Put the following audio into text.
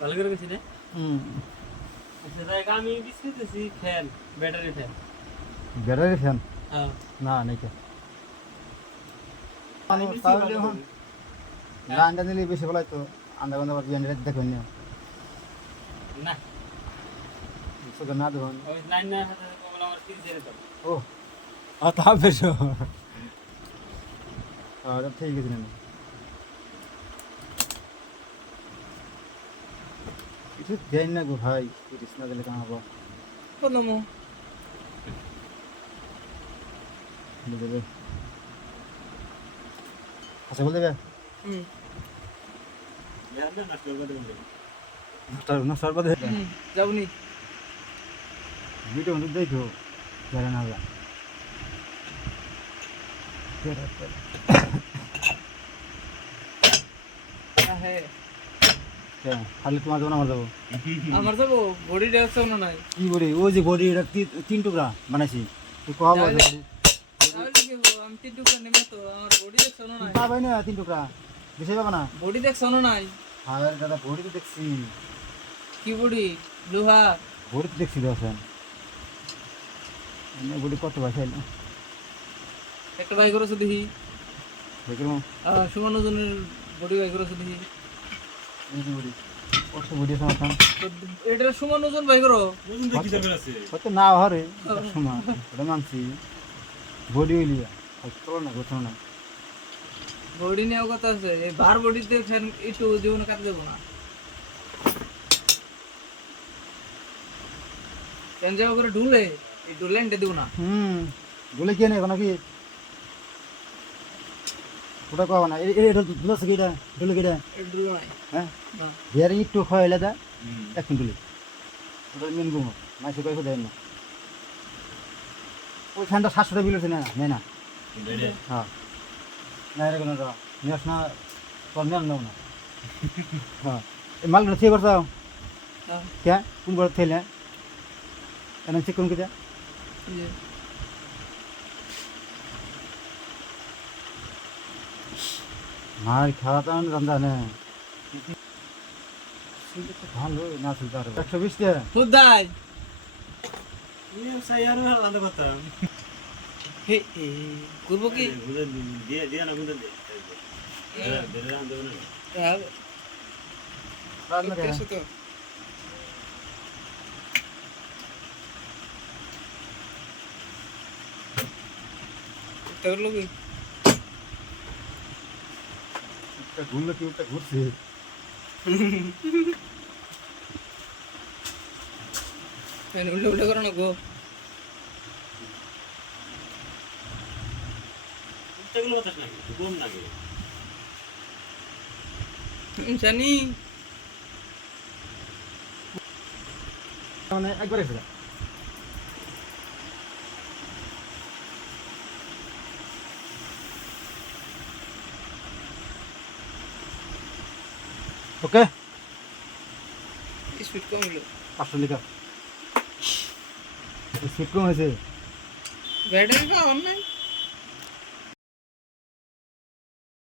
ভালো করে গেছি না? হুম। আচ্ছা দেখ আমি বিছাইতেছি fan, battery fan. Battery fan হ্যাঁ। না নাই তো আমি বিছি তাহলে ভালো এখন করে। লাইনটা নিলে বেশি ভালো তো আন্দা গন্ধা বিয়ানটা দেখুন না না, সুগার না দেখুন ওই লাইন না হাতে কমলা আমার তিন জেরে দাও। ও তা বেশ ঠিক আছে না কিছু দেন না গো ভাই তিরিশ না দিলে কেন হবো বলমু দেবে আচ্ছা বল দেবে ইয়ার না নষ্ট করে দেব। না সর্বদা যাবনি। ভিডিও দেখো যারা না হবে হ্যাঁ খালি তোমার যাবো না আমার যাবো আমার যাবো বডি ডাকছে না নাই। কি বলি ওই যে বডি এটা তিন টুকরা বানাইছি তুই কম তাহলে কি হবো? আমি তিন টুকরা নেব তো আমার বডি দেখছ না নাই। পাবাই না তিন টুকরা বেশি পাবা না বডি দেখছ না নাই। আর দাদা বডি তো দেখছি কি বডি? লোহা। বডি তো দেখছি দোষেন বডি কত বাসাইল একটা বাই করছ দেখি। দেখলাম সমান ওজনের বডি বাই করছ দেখি। এই যে বডি কত বডি সমাধান এটা সমান ওজন বাই করো। ওজন দেখি দরকার আছে কত না হরে সমান ওটা মানছি বডি হইলিয়া চলো না কোথাও না বডি নিয়ে কথা আছে এই বার বডিতে ফ্যান একটু জীবন কাটে দেবো না। ফ্যান যাওয়া করে ঢুলে এই ঢুলে এনটে দেবো না। বলে কি নেই নাকি ওটা কবা না এটা দুলাস কিটা ঢুলে কিটা এই ঢুলে নাই। হ্যাঁ না বিয়ারে একটু খাইলে দা এক কুইন্টাল ওটা মেন গুমো মাসে কয়সো দেন না ওই ফ্যানটা 700 টাকা বিল হচ্ছে না না হ্যাঁ না এরকম না নিয়াস না তোর নেন নাও না হ্যাঁ এই মালটা ঠিক করছো হ্যাঁ কে কোন বড় থেলে কেন চেক করুন কিটা এই যে মার খাওয়া তো রান্দা না ভালো না শুনতে পারবে 120 টাকা খুদাই নিয়ে সাইয়ার আলাদা কথা হে এ করব কি বুঝে দিয়ে দিয়ে না বুঝে দিয়ে বেরে আনতে না রান্না রে কেসে তো তোর লোকে একটা ঘুরলে কি একটা ঘুরছে ফ্যান উল্টে উল্টে করো না গো। এগুলো কথা নাকি কম লাগে জানি মানে একবার এসে ওকে স্পিড কম হলো 500 লিটার স্পিড কম হয়েছে ব্যাটারি পাওয়ার নাই।